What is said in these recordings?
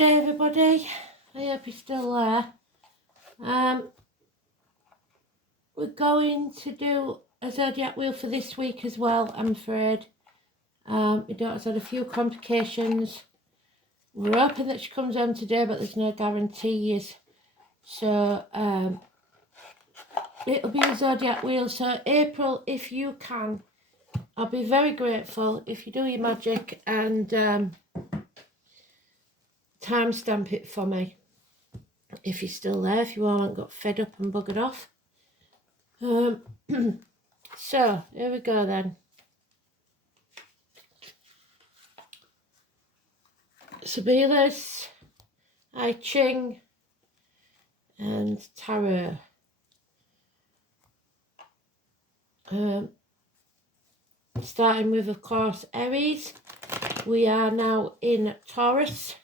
day, everybody. I hope you're still there. We're going to do a zodiac wheel for this week as well, I'm afraid. My daughter's had a few complications. We're hoping that she comes home today, but there's no guarantees. So it'll be a zodiac wheel. So April, if you can, I'll be very grateful if you do your magic and timestamp it for me. If you're still there, if you all haven't got fed up and buggered off. So here we go then. Sabilas, I Ching, and Tarot. Starting with, of course, Aries. We are now in Taurus.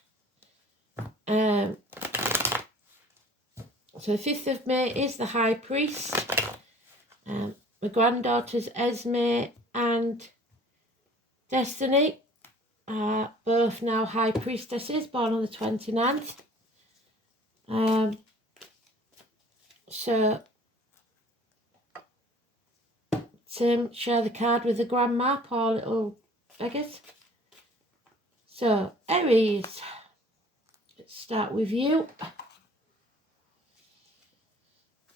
So the 5th of May is the High Priest. My granddaughters Esme and Destiny are both now High Priestesses, born on the 29th. So share the card with the grandma, poor little beggars. So Aries, let's start with you.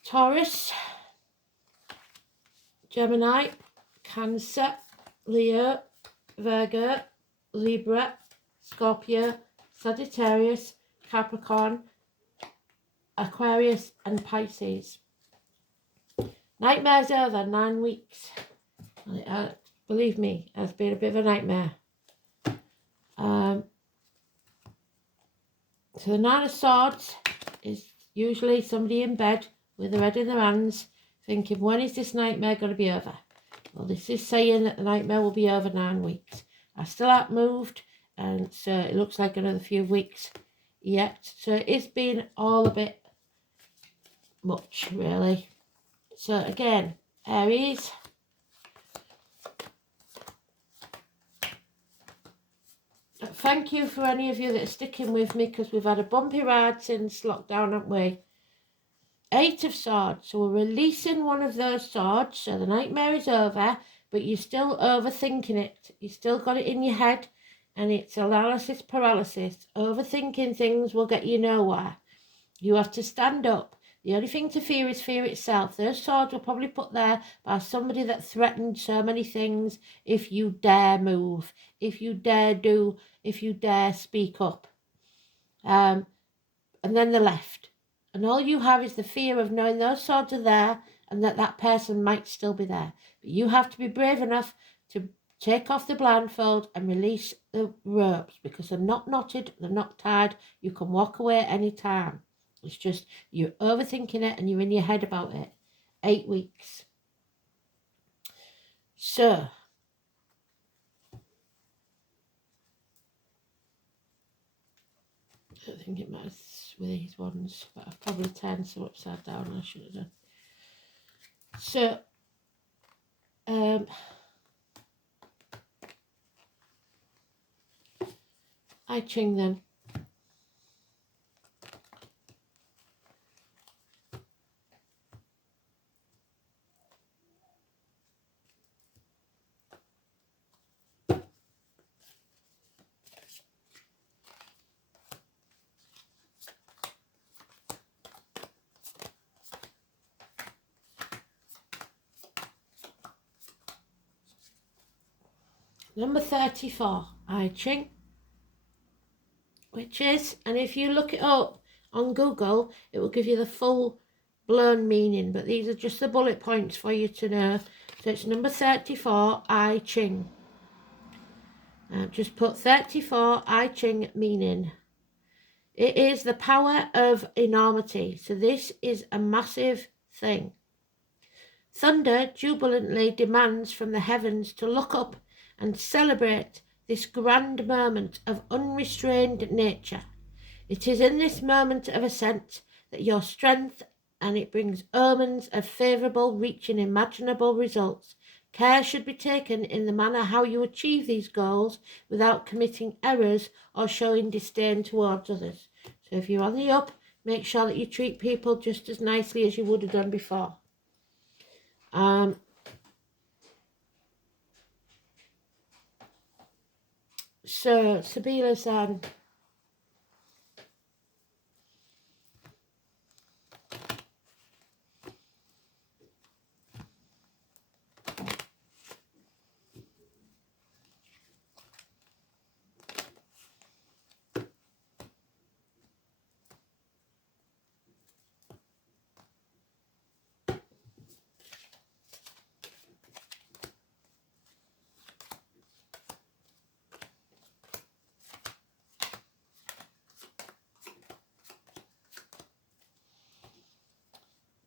Taurus, Gemini, Cancer, Leo, Virgo, Libra, Scorpio, Sagittarius, Capricorn, Aquarius and Pisces. Nightmare's over, 9 weeks. Believe me, it's been a bit of a nightmare. So the 9 of Swords is usually somebody in bed with their head in their hands, thinking, when is this nightmare going to be over? Well, this is saying that the nightmare will be over 9 weeks. I still haven't moved, and so it looks like another few weeks yet. So it's been all a bit much, really. So again, Aries. Thank you for any of you that are sticking with me, because we've had a bumpy ride since lockdown, haven't we? 8 of Swords. So we're releasing one of those swords. So the nightmare is over, but you're still overthinking it. You still got it in your head, and it's analysis paralysis. Overthinking things will get you nowhere. You have to stand up. The only thing to fear is fear itself. Those swords were probably put there by somebody that threatened so many things. If you dare move, if you dare do, if you dare speak up. And then the left. And all you have is the fear of knowing those swords are there and that that person might still be there. But you have to be brave enough to take off the blindfold and release the ropes, because they're not knotted, they're not tied. You can walk away at any time. It's just you're overthinking it and you're in your head about it. 8 weeks. So, I don't think it matters with these ones, but I've probably turned some upside down. I should have done. So, I Ching then. Number 34, I Ching, which is, and if you look it up on Google, it will give you the full blown meaning, but these are just the bullet points for you to know. So it's number 34, I Ching. Just put 34, I Ching, meaning. It is the power of enormity. So this is a massive thing. Thunder jubilantly demands from the heavens to look up and celebrate this grand moment of unrestrained nature. It is in this moment of ascent that your strength, and it brings omens of favourable reaching imaginable results, Care should be taken in the manner how you achieve these goals without committing errors or showing disdain towards others. So if you're on the up, make sure that you treat people just as nicely as you would have done before. So Sabila-san,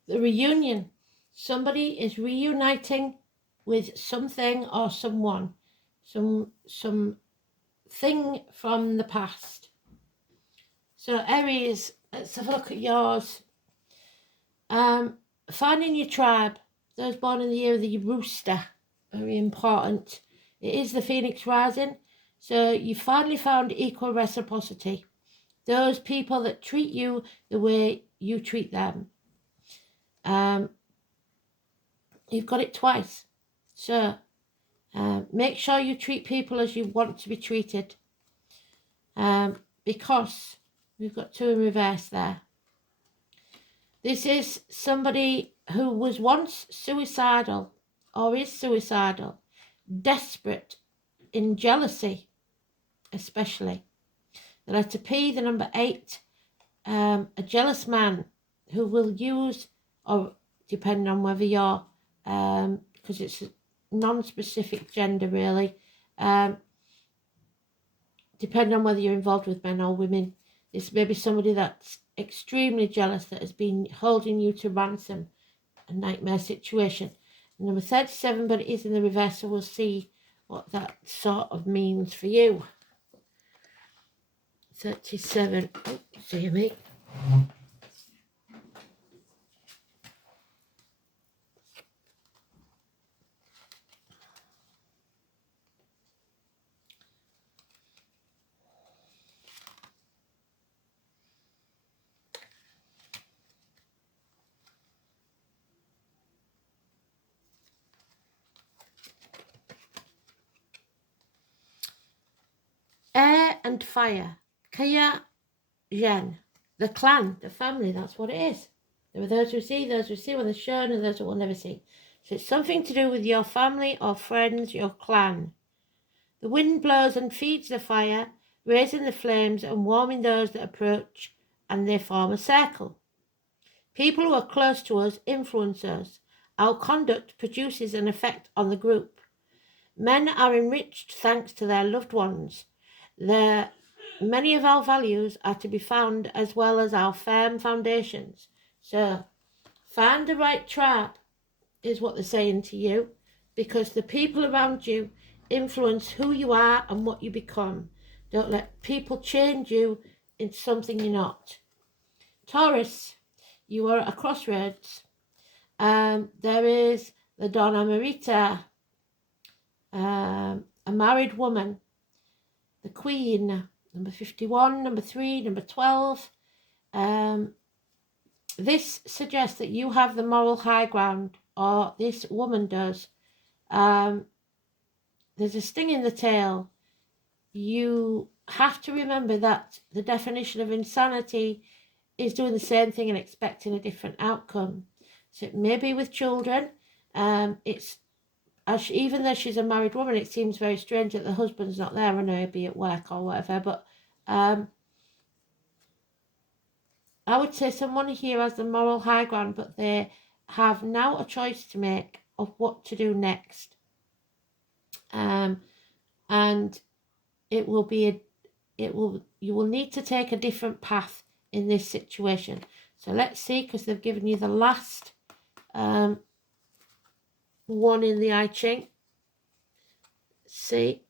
the reunion. Somebody is reuniting with something or someone, some thing from the past. So Aries, let's have a look at yours. Finding your tribe. Those born in the year of the rooster, very important. It is the Phoenix rising, so you finally found equal reciprocity. Those people that treat you the way you treat them. You've got it twice. So make sure you treat people as you want to be treated. Because we've got 2 in reverse there. This is somebody who was once suicidal or is suicidal, desperate, in jealousy especially. The letter P, the number 8, a jealous man who will use, or depending on whether you're, because it's a non-specific gender really, depending on whether you're involved with men or women, this may be somebody that's extremely jealous that has been holding you to ransom, a nightmare situation. Number 37, but it is in the reverse, so we'll see what that sort of means for you. 37, oh, see me. Air and fire. Kaya Jen. The clan, the family, that's what it is. There are those who see when they're shown, and those who will never see. So it's something to do with your family or friends, your clan. The wind blows and feeds the fire, raising the flames and warming those that approach, and they form a circle. People who are close to us influence us. Our conduct produces an effect on the group. Men are enriched thanks to their loved ones. Many of our values are to be found as well as our firm foundations. So, find the right tribe is what they're saying to you, because the people around you influence who you are and what you become. Don't let people change you into something you're not. Taurus, you are at a crossroads. There is the Donna Marita, a married woman, the Queen, number 51, number 3, number 12. This suggests that you have the moral high ground, or this woman does. There's a sting in the tail. You have to remember that the definition of insanity is doing the same thing and expecting a different outcome. So it may be with children. Even though she's a married woman, it seems very strange that the husband's not there. I know he'd be at work or whatever, but I would say someone here has the moral high ground, but they have now a choice to make of what to do next. And it will be you will need to take a different path in this situation. So let's see, because they've given you the last one in the I Ching. See,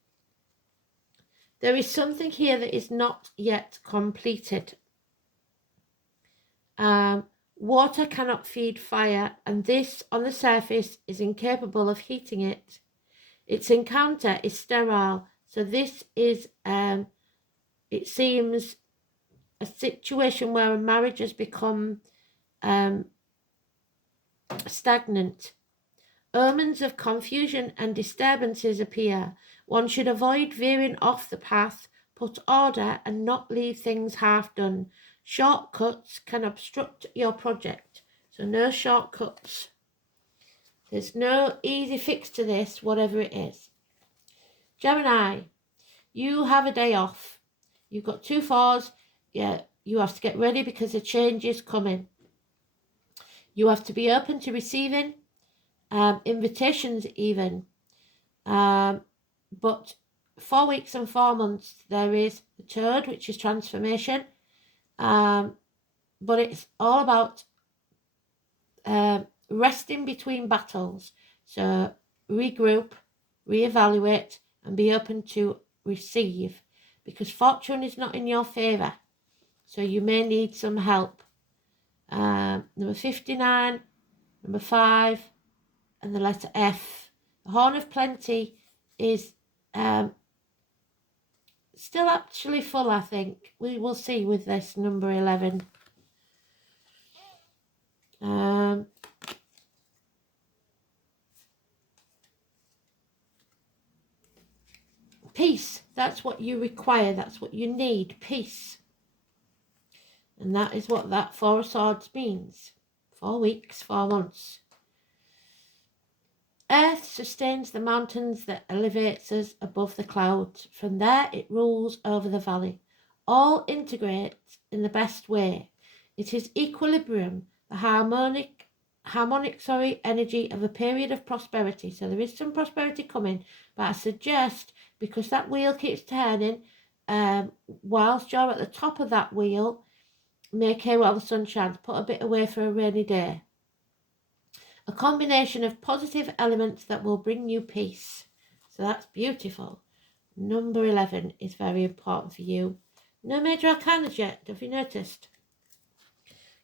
there is something here that is not yet completed. Water cannot feed fire, and this on the surface is incapable of heating it. Its encounter is sterile, so this is, it seems, a situation where a marriage has become stagnant. Omens of confusion and disturbances appear. One should avoid veering off the path, put order, and not leave things half done. Shortcuts can obstruct your project, so no shortcuts. There's no easy fix to this, whatever it is. Gemini, you have a day off. You've got 2 4s. Yeah, you have to get ready because the change is coming. You have to be open to receiving invitations even. But 4 weeks and 4 months, there is the Toad, which is transformation. But it's all about resting between battles. So regroup, reevaluate, and be open to receive, because fortune is not in your favour. So you may need some help. Number 59, number 5, and the letter F. The Horn of Plenty is still actually full, I think. We will see with this number 11. Peace, that's what you require, that's what you need, peace. And that is what that 4 of Swords means. 4 weeks, 4 months. Earth sustains the mountains that elevates us above the clouds. From there it rules over the valley. All integrate in the best way. It is equilibrium, the harmonic energy of a period of prosperity. So there is some prosperity coming, but I suggest, because that wheel keeps turning, whilst you're at the top of that wheel, make hay while the sun shines. Put a bit away for a rainy day. A combination of positive elements that will bring you peace. So that's beautiful. Number 11 is very important for you. No major arcanas yet, have you noticed?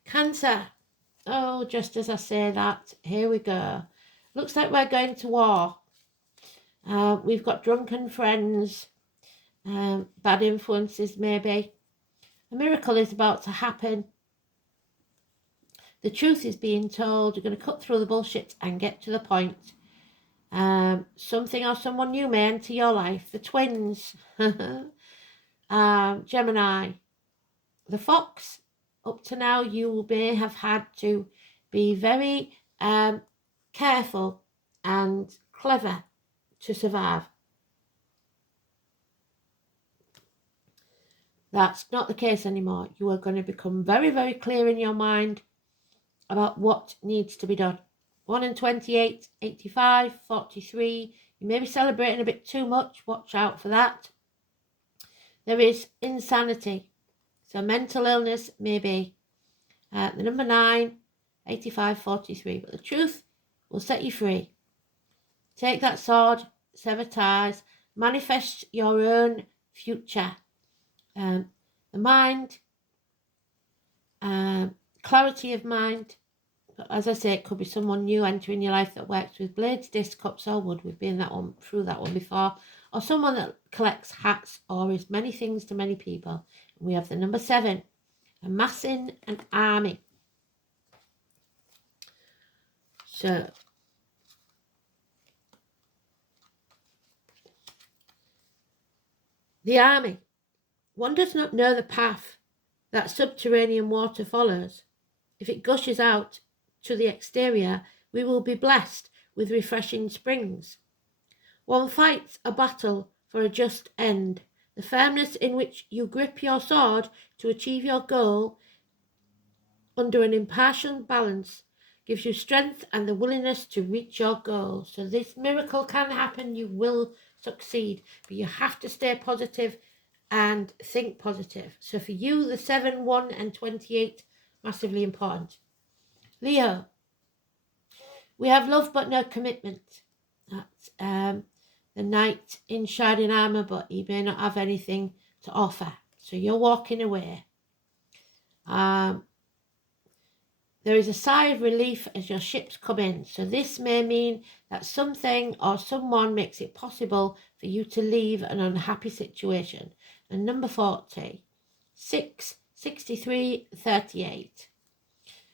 Cancer. Oh, just as I say that, here we go. Looks like we're going to war. We've got drunken friends, bad influences maybe. A miracle is about to happen. The truth is being told. You're going to cut through the bullshit and get to the point. Something or someone new may enter your life. The twins. Gemini. The fox. Up to now, you may have had to be very careful and clever to survive. That's not the case anymore. You are going to become very, very clear in your mind about what needs to be done. 1 in 28, 85, 43. You may be celebrating a bit too much. Watch out for that. There is insanity. So mental illness maybe. The number 9, 85, 43. But the truth will set you free. Take that sword, sever ties, manifest your own future. The mind, clarity of mind. But as I say, it could be someone new entering your life that works with blades, discs, cups or wood. We've been through that one before. Or someone that collects hats or is many things to many people. And we have the number 7, amassing an army. So, the army. One does not know the path that subterranean water follows. If it gushes out to the exterior, we will be blessed with refreshing springs. One fights a battle for a just end. The firmness in which you grip your sword to achieve your goal under an impartial balance gives you strength and the willingness to reach your goal. So this miracle can happen. You will succeed, but you have to stay positive and think positive. So for you, the 7, 1 and 28, massively important. Leo, we have love but no commitment. That's the knight in shining armour, but he may not have anything to offer. So you're walking away. There There is a sigh of relief as your ships come in. So this may mean that something or someone makes it possible for you to leave an unhappy situation. And number 40, 6, 63, 38.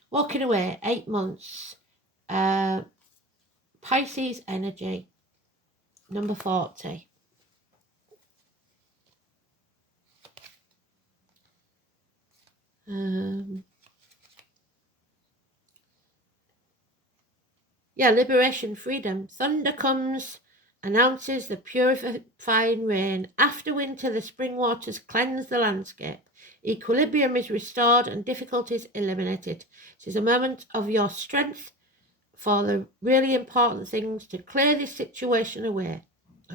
Walking away, 8 months. Pisces energy, number 40. Liberation, freedom. Thunder comes, announces the purifying rain. After winter, the spring waters cleanse the landscape. Equilibrium is restored and difficulties eliminated. It is a moment of your strength for the really important things to clear this situation away.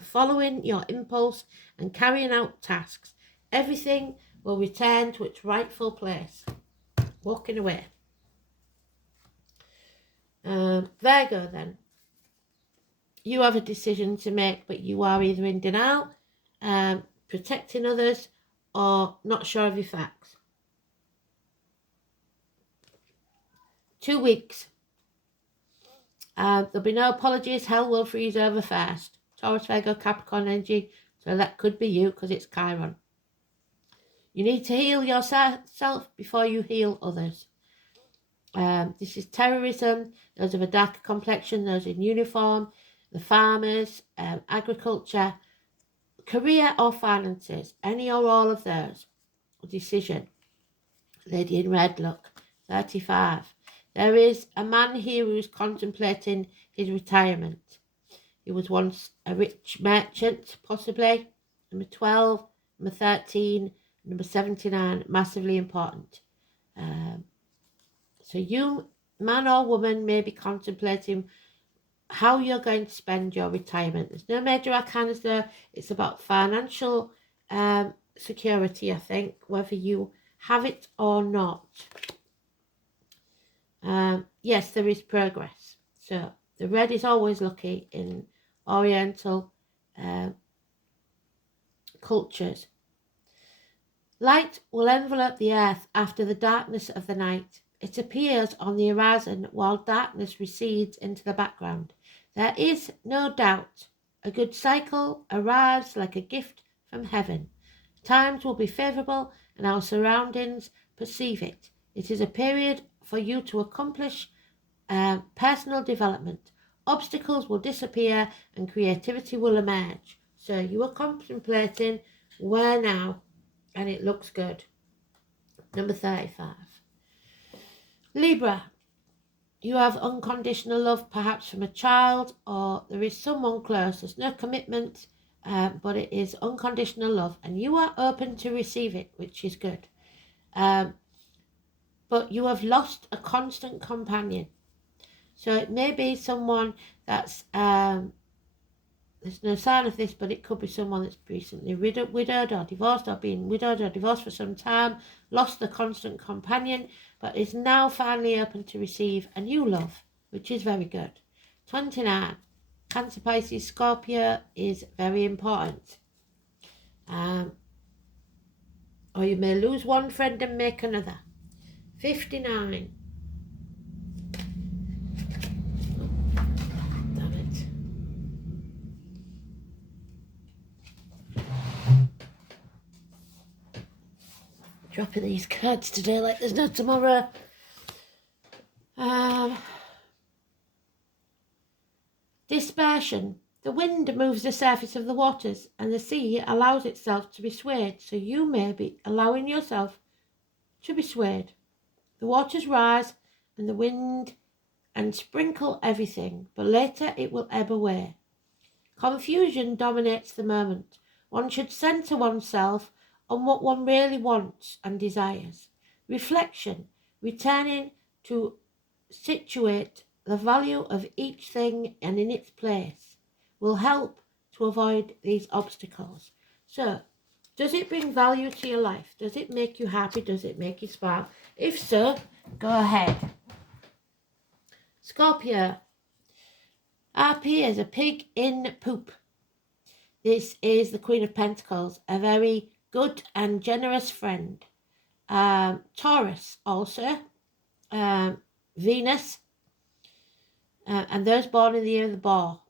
Following your impulse and carrying out tasks, everything will return to its rightful place. Walking away. Virgo then. You have a decision to make, but you are either in denial, protecting others, or not sure of your facts. 2 weeks. There'll be no apologies. Hell will freeze over first. Taurus, Virgo, Capricorn energy. So that could be you because it's Chiron. You need to heal yourself before you heal others. This is terrorism, those of a darker complexion, those in uniform, the farmers, agriculture, career or finances, any or all of those. Decision. Lady in red, look, 35. There is a man here who's contemplating his retirement. He was once a rich merchant, possibly. Number 12, number 13, number 79, massively important. So you, man or woman, may be contemplating how you're going to spend your retirement. There's no major arcanas there. It's about financial security, I think, whether you have it or not. Yes, there is progress. So the red is always lucky in Oriental cultures. Light will envelop the earth after the darkness of the night. It appears on the horizon while darkness recedes into the background. There is no doubt a good cycle arrives like a gift from heaven. Times will be favourable and our surroundings perceive it. It is a period for you to accomplish personal development. Obstacles will disappear and creativity will emerge. So you are contemplating where now, and it looks good. Number 35. Libra. You have unconditional love, perhaps from a child, or there is someone close. There's no commitment, but it is unconditional love, and you are open to receive it, which is good. But you have lost a constant companion. So it may be someone that's, there's no sign of this, but it could be someone that's recently widowed or divorced, or been widowed or divorced for some time, lost the constant companion, but is now finally open to receive a new love, which is very good. 29. Cancer, Pisces, Scorpio is very important. Or you may lose one friend and make another. 59. Damn it. Dropping these cards today like there's no tomorrow. Dispersion. The wind moves the surface of the waters and the sea allows itself to be swayed, so you may be allowing yourself to be swayed. The waters rise and the wind and sprinkle everything, but later it will ebb away. Confusion dominates the moment. One should centre oneself on what one really wants and desires. Reflection, returning to situate the value of each thing and in its place, will help to avoid these obstacles. So, does it bring value to your life? Does it make you happy? Does it make you smile? If so, go ahead. Scorpio. RP is a pig in poop. This is the Queen of Pentacles, a very good and generous friend. Taurus also, Venus, and those born in the year of the boar.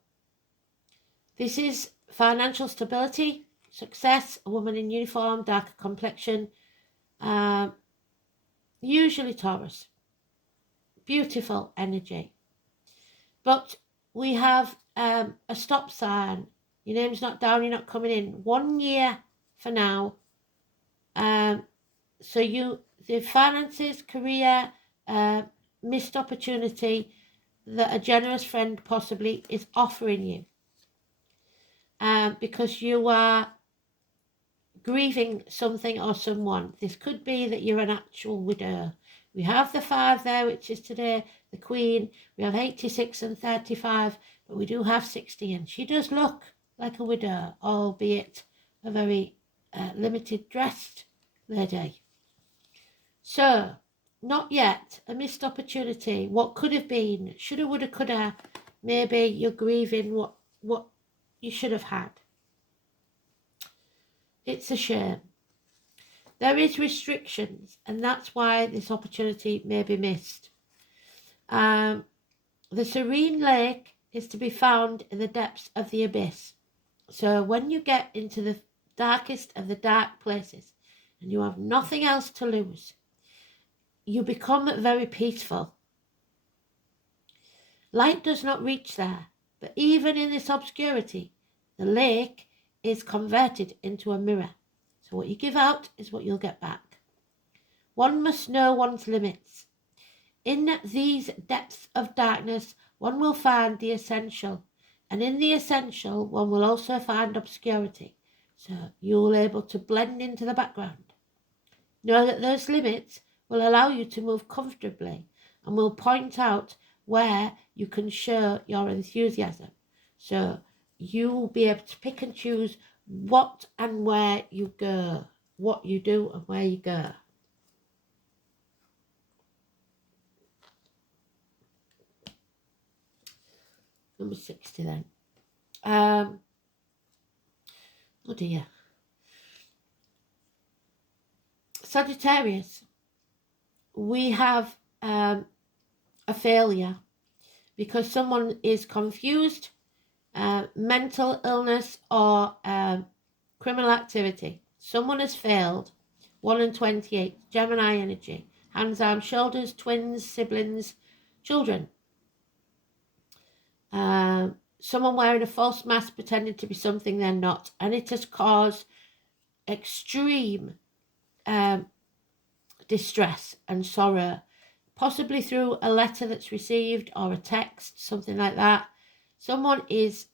This is financial stability, success, a woman in uniform, darker complexion, usually Taurus. Beautiful energy. But we have a stop sign. Your name's not down, you're not coming in. 1 year for now. So the finances, career, missed opportunity that a generous friend possibly is offering you. Because you are grieving something or someone. This could be that you're an actual widow. We have the 5 there, which is today, the Queen. We have 86 and 35, but we do have 60, and she does look like a widow, albeit a very limited dressed lady. So, not yet, a missed opportunity. What could have been, shoulda, woulda, coulda. Maybe you're grieving what you should have had. It's a shame. There is restrictions, and that's why this opportunity may be missed. The serene lake is to be found in the depths of the abyss. So when you get into the darkest of the dark places and you have nothing else to lose, you become very peaceful. Light does not reach there, but even in this obscurity, the lake is converted into a mirror. So what you give out is what you'll get back. One must know one's limits. In these depths of darkness, one will find the essential, and in the essential, one will also find obscurity. So you'll be able to blend into the background. Know that those limits will allow you to move comfortably and will point out where you can show your enthusiasm. So you'll be able to pick and choose what and where you go, what you do and where you go. Number 60 then. Oh dear. Sagittarius. We have a failure because someone is confused, mental illness or criminal activity. Someone has failed. 1 and 28, Gemini energy. Hands, arms, shoulders, twins, siblings, children. Someone wearing a false mask pretending to be something they're not. And it has caused extreme distress and sorrow, possibly through a letter that's received or a text, something like that. Someone is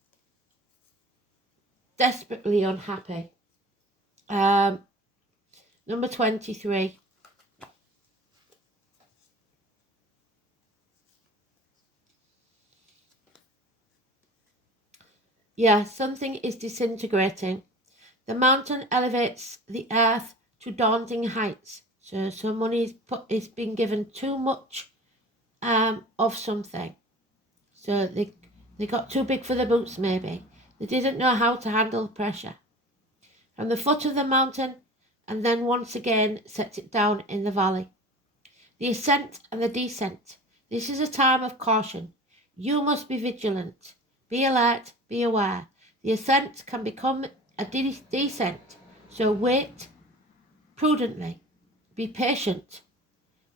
desperately unhappy. Number 23. Yeah, something is disintegrating. The mountain elevates the earth to daunting heights. So someone is being given too much of something. So they got too big for the boots maybe. They didn't know how to handle the pressure. From the foot of the mountain, and then once again sets it down in the valley. The ascent and the descent. This is a time of caution. You must be vigilant. Be alert, be aware. The ascent can become a descent. So wait prudently. Be patient.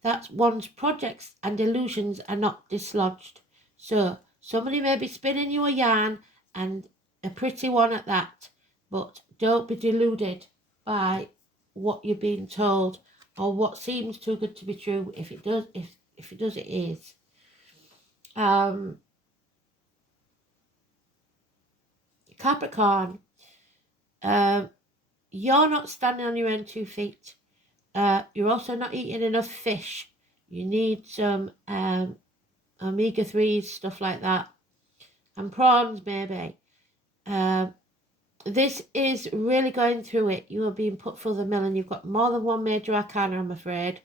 That one's projects and illusions are not dislodged. So somebody may be spinning you a yarn, and a pretty one at that. But don't be deluded by what you're being told or what seems too good to be true. If it does, if it does, it is. Capricorn, you're not standing on your own 2 feet. You're also not eating enough fish. You need some omega-3s, stuff like that, and prawns maybe. This is really going through it. You are being put through the mill, and you've got more than one major arcana, I'm afraid.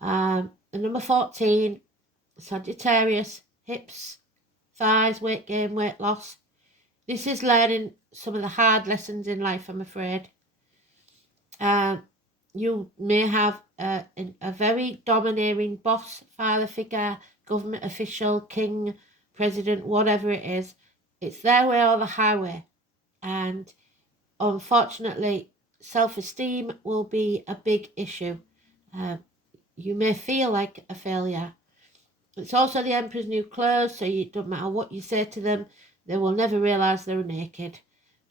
And number 14, Sagittarius, hips, thighs, weight gain, weight loss. This is learning some of the hard lessons in life, I'm afraid. You may have a very domineering boss, father figure, government official, king, president, whatever it is. It's their way or the highway. And unfortunately, self-esteem will be a big issue. You may feel like a failure. It's also the Emperor's new clothes, so it doesn't matter what you say to them, they will never realise they're naked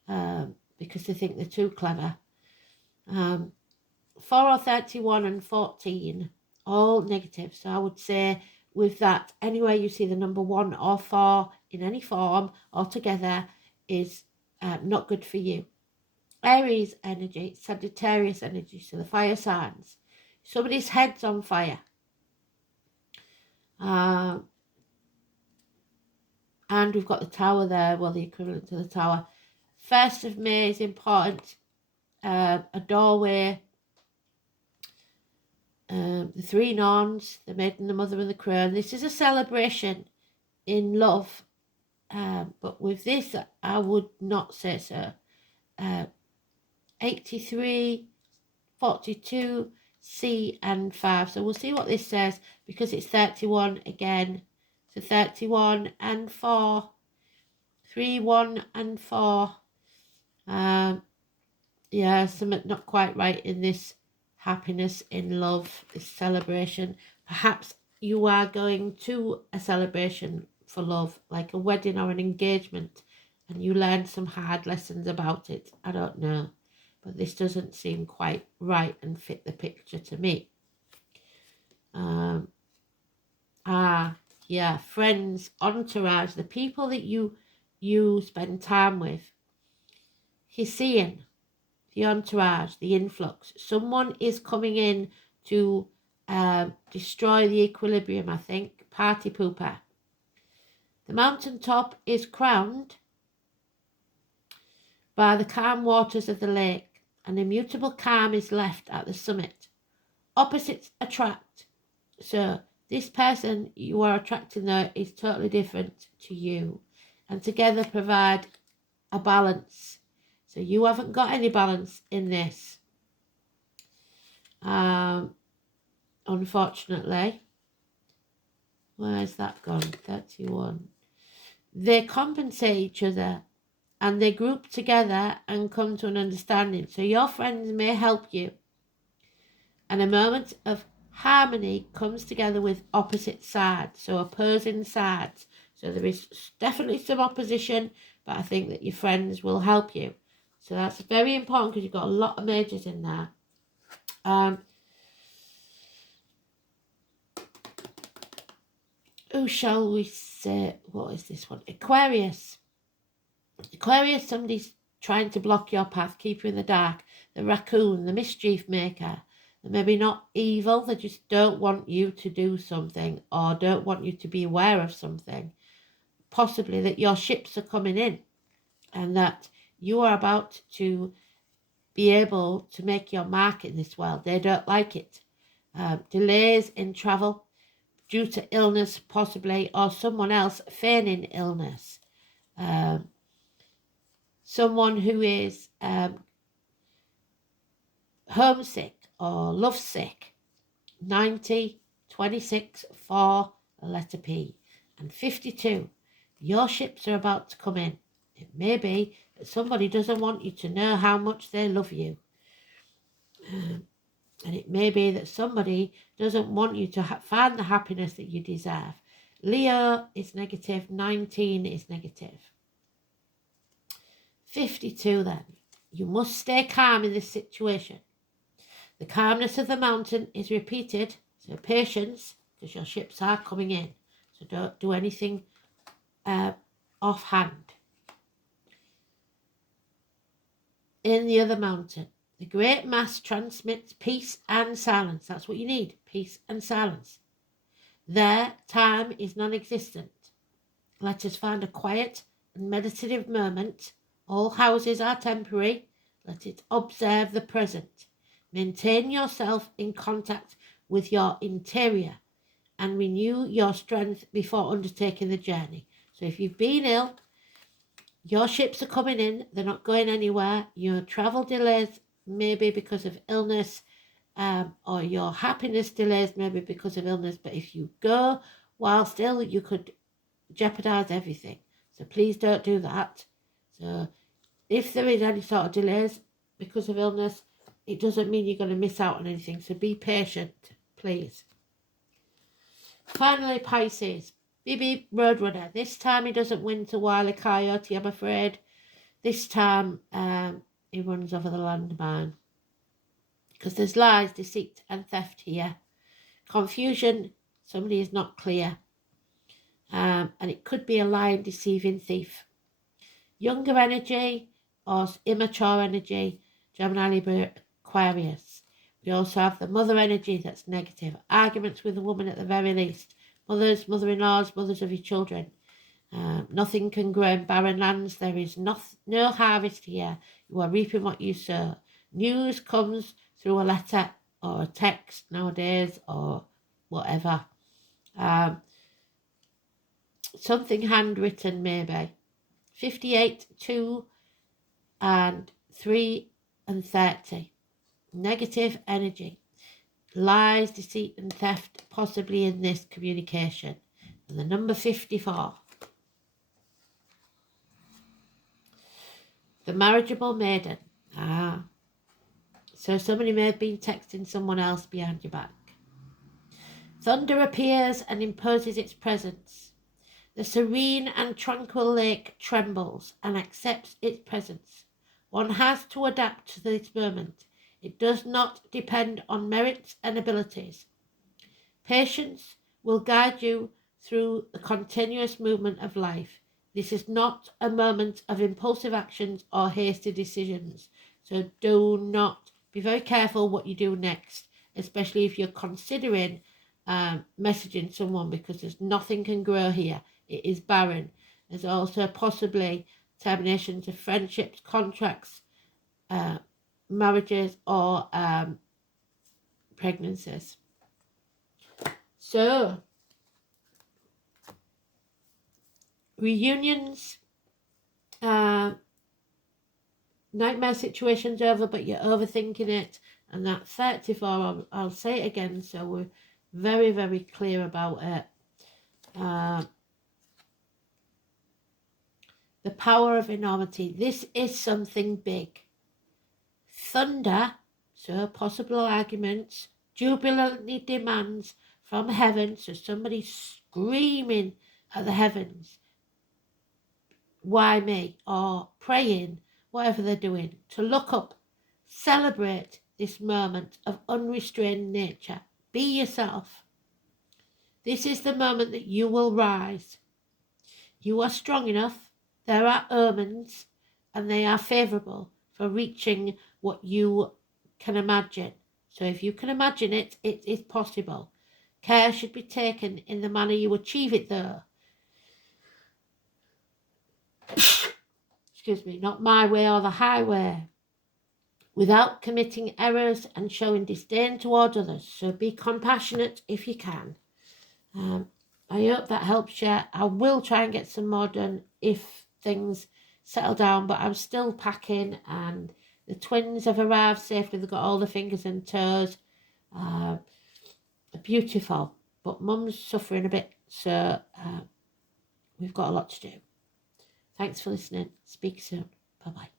because they think they're too clever. 4 or 31 and 14, all negative. So I would say with that, anywhere you see the number 1 or 4 in any form or together is not good for you. Aries energy, Sagittarius energy, so the fire signs. Somebody's head's on fire. And we've got the tower there, well, the equivalent to the tower. 1st of May is important. A doorway. The 3 Norns, the maiden, the mother and the crone. This is a celebration in love. But with this, I would not say so. 83, 42, C and 5. So we'll see what this says because it's 31 again. So 31 and 4. 3, 1 and 4. Yeah, something not quite right in this happiness in love, this celebration. Perhaps you are going to a celebration for love, like a wedding or an engagement, and you learn some hard lessons about it. I don't know, but this doesn't seem quite right and fit the picture to me. Yeah, friends, entourage, the people that you spend time with. He's seeing the entourage, the influx. Someone is coming in to destroy the equilibrium, I think. Party pooper. The mountaintop is crowned by the calm waters of the lake. An immutable calm is left at the summit. Opposites attract. So this person you are attracting there is totally different to you. And together provide a balance. So you haven't got any balance in this. Unfortunately. Where's that gone? 31. They compensate each other and they group together and come to an understanding. So your friends may help you. And a moment of harmony comes together with opposite sides, so opposing sides. So there is definitely some opposition, but I think that your friends will help you. So that's very important because you've got a lot of majors in there. Who shall we say? What is this one? Aquarius. Aquarius, somebody's trying to block your path, keep you in the dark. The raccoon, the mischief maker. They're maybe not evil, they just don't want you to do something or don't want you to be aware of something. Possibly that your ships are coming in and that you are about to be able to make your mark in this world. They don't like it. Delays in travel due to illness possibly, or someone else feigning illness. Someone who is homesick or lovesick. 90, 26, 4, the letter P. And 52, your ships are about to come in. It may be that somebody doesn't want you to know how much they love you. And it may be that somebody doesn't want you to find the happiness that you deserve. Leo is negative, 19 is negative. 52 then. You must stay calm in this situation. The calmness of the mountain is repeated, so patience, because your ships are coming in. So don't do anything offhand. In the other mountain, the great mass transmits peace and silence. That's what you need, peace and silence. There, time is non-existent. Let us find a quiet and meditative moment. All houses are temporary. Let it observe the present. Maintain yourself in contact with your interior and renew your strength before undertaking the journey. So if you've been ill, your ships are coming in, they're not going anywhere. Your travel delays maybe because of illness, or your happiness delays maybe because of illness. But if you go while still you could jeopardise everything. So please don't do that. So if there is any sort of delays because of illness, it doesn't mean you're going to miss out on anything. So be patient, please. Finally, Pisces. Bibi Roadrunner. This time he doesn't win to Wile E. Coyote, I'm afraid. This time he runs over the landmine. Because there's lies, deceit and theft here. Confusion, somebody is not clear. And it could be a lying, deceiving thief. Younger energy or immature energy, Gemini, Libra, Aquarius. We also have the mother energy that's negative. Arguments with a woman at the very least. Mothers, mother-in-laws, mothers of your children. Nothing can grow in barren lands. There is no harvest here. You are reaping what you sow. News comes through a letter or a text nowadays or whatever. Something handwritten maybe. 58, 2 and 3 and 30. Negative energy. Lies, deceit and theft possibly in this communication. And the number 54. The marriageable maiden. So somebody may have been texting someone else behind your back. Thunder appears and imposes its presence. The serene and tranquil lake trembles and accepts its presence. One has to adapt to this moment. It does not depend on merits and abilities. Patience will guide you through the continuous movement of life. This is not a moment of impulsive actions or hasty decisions. So do not be very careful what you do next, especially if you're considering messaging someone, because there's nothing can grow here. It is barren. There's also possibly terminations of friendships, contracts, marriages or pregnancies. So, reunions, nightmare situations over, but you're overthinking it. And that 34, I'll say it again, so we're very, very clear about it. The power of enormity. This is something big. Thunder, so possible arguments, jubilantly demands from heaven, so somebody screaming at the heavens, why me, or praying, whatever they're doing, to look up, celebrate this moment of unrestrained nature. Be yourself. This is the moment that you will rise. You are strong enough. There are omens, and they are favourable for reaching what you can imagine. So if you can imagine it, it is possible. Care should be taken in the manner you achieve it, though. Excuse me, not my way or the highway. Without committing errors and showing disdain toward others. So be compassionate if you can. I hope that helps you. I will try and get some more done if things settle down, but I'm still packing, and the twins have arrived safely. They've got all the fingers and toes. Beautiful, but Mum's suffering a bit, so we've got a lot to do. Thanks for listening. Speak soon. Bye-bye.